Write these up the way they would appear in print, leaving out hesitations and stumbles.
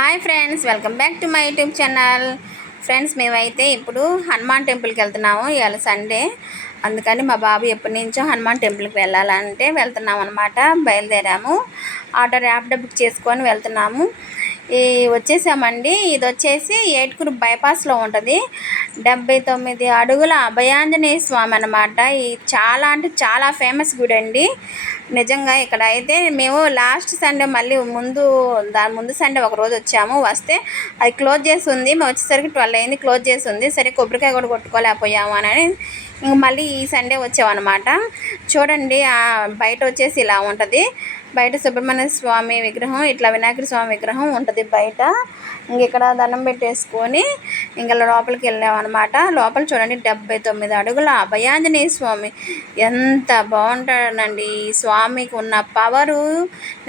Hi friends, welcome back to my YouTube channel. Friends, మేమైతే ఇప్పుడు హనుమాన్ టెంపుల్కి వెళ్తున్నాము. ఇవాళ సండే, అందుకని మా బాబు ఎప్పటి నుంచో హనుమాన్ టెంపుల్కి వెళ్ళాలంటే వెళ్తున్నాము అనమాట. బయలుదేరాము, ఆటో ర్యాపిడో బుక్ చేసుకొని వెళ్తున్నాము. వచ్చేసామండి. ఇది వచ్చేసి ఏటుకూరు బైపాస్లో ఉంటుంది. 79 అడుగుల అభయాంజనేయ స్వామి అనమాట. ఈ చాలా అంటే చాలా ఫేమస్ గుడి అండి. నిజంగా ఇక్కడ అయితే మేము లాస్ట్ సండే మళ్ళీ దాని ముందు సండే ఒకరోజు వచ్చాము. వస్తే అది క్లోజ్ చేసి ఉంది. మేము వచ్చేసరికి 12 అయింది, క్లోజ్ చేసి ఉంది. సరే కొబ్బరికాయ కూడా కొట్టుకోలేకపోయాము అని ఇంక మళ్ళీ ఈ సండే వచ్చామన్నమాట. చూడండి, బయట వచ్చేసి ఇలా ఉంటుంది. బయట సుబ్రహ్మణ్య స్వామి విగ్రహం, ఇట్లా వినాయకుడి స్వామి విగ్రహం ఉంటుంది బయట. ఇంక ఇక్కడ దండం పెట్టేసుకొని ఇంకా లోపలికి వెళ్ళామన్నమాట. లోపల చూడండి, 79 అడుగుల అభయాంజనేయ స్వామి ఎంత బాగుంటాడనండి. ఈ స్వామికి ఉన్న పవరు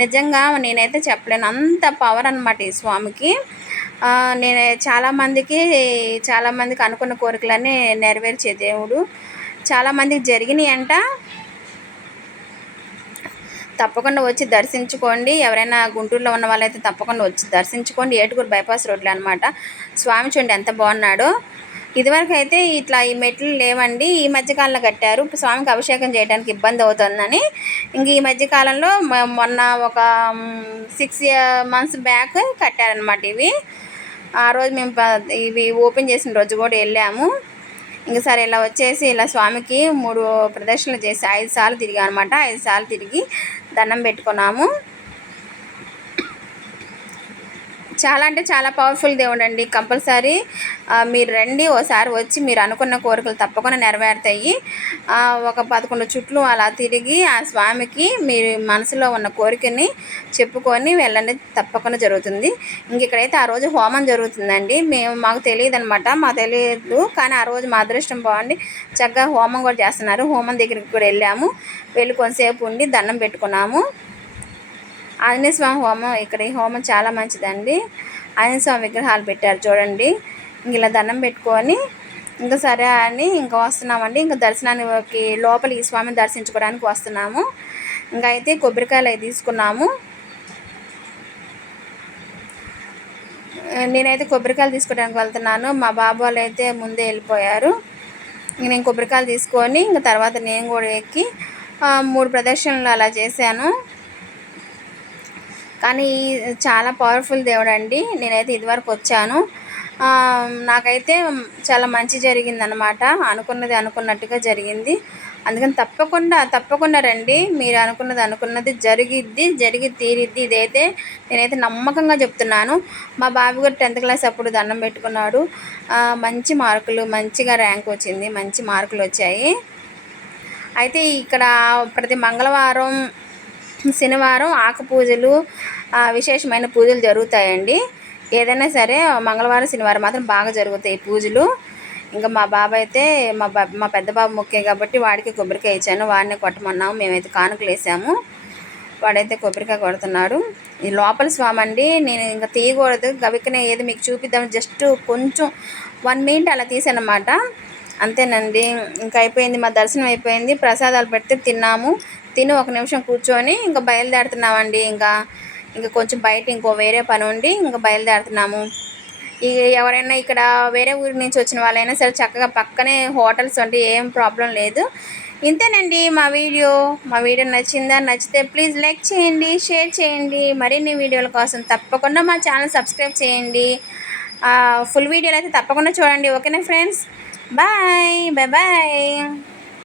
నిజంగా నేనైతే చెప్పలేను, అంత పవర్ అనమాట ఈ స్వామికి. నేను చాలామందికి అనుకున్న కోరికలన్నీ నెరవేర్చే దేవుడు. చాలామందికి జరిగినాయి అంట. తప్పకుండా వచ్చి దర్శించుకోండి. ఎవరైనా గుంటూరులో ఉన్న వాళ్ళైతే తప్పకుండా వచ్చి దర్శించుకోండి. ఏటుకూరు బైపాస్ రోడ్లో అనమాట. స్వామి చూడండి ఎంత బాగున్నాడో. ఇదివరకు అయితే ఇట్లా ఈ మెట్లు లేవండి, ఈ మధ్యకాలంలో కట్టారు. స్వామికి అభిషేకం చేయడానికి ఇబ్బంది అవుతుందని ఇంక ఈ మధ్యకాలంలో మొన్న ఒక 6 months బ్యాక్ కట్టారనమాట ఇవి. ఆ రోజు మేము ఇవి ఓపెన్ చేసిన రోజు కూడా వెళ్ళాము. ఇంక సరే ఇలా వచ్చేసి ఇలా స్వామికి 3 ప్రదక్షిణలు చేసి 5 సార్లు తిరిగా అనమాట. 5 సార్లు తిరిగి దండం పెట్టుకున్నాము. చాలా అంటే చాలా పవర్ఫుల్ దేవుడు అండి. కంపల్సరీ మీరు రండి, ఓసారి వచ్చి మీరు అనుకున్న కోరికలు తప్పకుండా నెరవేరుతాయి. ఒక 11 చుట్లు అలా తిరిగి ఆ స్వామికి మీరు మనసులో ఉన్న కోరికని చెప్పుకొని వెళ్ళండి, తప్పకుండా జరుగుతుంది. ఇంక ఇక్కడైతే ఆ రోజు హోమం జరుగుతుందండి. మాకు తెలియదు అనమాట, మాకు తెలియదు. కానీ ఆ రోజు మా అదృష్టం బాగుండి చక్కగా హోమం కూడా చేస్తున్నారు. హోమం దగ్గరికి కూడా వెళ్ళాము. వెళ్ళి కొంతసేపు ఉండి దండం పెట్టుకున్నాము. ఆంజనేయ స్వామి హోమం, ఇక్కడ ఈ హోమం చాలా మంచిదండి. ఆంజనేయ స్వామి విగ్రహాలు పెట్టారు చూడండి. ఇంక ఇలా దండం పెట్టుకొని ఇంకా సరే అని ఇంకా వస్తున్నామండి. ఇంకా దర్శనానికి లోపల ఈ స్వామిని దర్శించుకోవడానికి వస్తున్నాము. ఇంకా అయితే కొబ్బరికాయలు అవి తీసుకున్నాము. నేనైతే కొబ్బరికాయలు తీసుకోవడానికి వెళ్తున్నాను. మా బాబు వాళ్ళు అయితే ముందే వెళ్ళిపోయారు. నేను కొబ్బరికాయలు తీసుకొని ఇంకా తర్వాత నేను కూడా ఎక్కి 3 ప్రదక్షిణలు అలా చేశాను. కానీ చాలా పవర్ఫుల్ దేవుడు అండి. నేనైతే ఇదివరకు వచ్చాను, నాకైతే చాలా మంచి జరిగిందనమాట. అనుకున్నది అనుకున్నట్టుగా జరిగింది. అందుకని తప్పకుండా రండి. మీరు అనుకున్నది జరిగి తీరిద్ది. ఇదైతే నేనైతే నమ్మకంగా చెప్తున్నాను. మా బాబు కూడా 10th క్లాస్ అప్పుడు దండం పెట్టుకున్నాడు. మంచి మార్కులు, మంచిగా ర్యాంక్ వచ్చింది, మంచి మార్కులు వచ్చాయి. అయితే ఇక్కడ ప్రతి మంగళవారం, శనివారం ఆకు పూజలు, విశేషమైన పూజలు జరుగుతాయండి. ఏదైనా సరే మంగళవారం శనివారం మాత్రం బాగా జరుగుతాయి పూజలు. ఇంకా మా బాబు అయితే మా పెద్ద బాబు ముఖ్యం కాబట్టి వాడికి కొబ్బరికాయ ఇచ్చాను. వాడిని కొట్టమన్నాము. మేమైతే కానుకలు వేసాము. వాడైతే కొబ్బరికాయ కొడుతున్నాడు. ఈ లోపల స్వామి అండి. నేను ఇంకా తీయకూడదు, గవికనే ఏది మీకు చూపిద్దాం జస్ట్ కొంచెం 1 minute అలా తీసానమాట. అంతేనండి, ఇంకా అయిపోయింది. మా దర్శనం అయిపోయింది. ప్రసాదాలు పెడితే తిన్నాము. తిని 1 నిమిషం కూర్చొని ఇంకా బయలుదేరుతున్నామండి. ఇంకా కొంచెం బయట వేరే పని ఉండి ఇంకా బయలుదేరుతున్నాము. ఎవరైనా ఇక్కడ వేరే ఊరి నుంచి వచ్చిన వాళ్ళైనా సరే చక్కగా పక్కనే హోటల్స్ ఉంటే ఏం ప్రాబ్లం లేదు. ఇంతేనండి మా వీడియో నచ్చితే ప్లీజ్ లైక్ చేయండి, షేర్ చేయండి. మరిన్ని వీడియోల కోసం తప్పకుండా మా ఛానల్ సబ్స్క్రైబ్ చేయండి. ఫుల్ వీడియోలు అయితే తప్పకుండా చూడండి. ఓకేనా ఫ్రెండ్స్, బాయ్ బాయ్.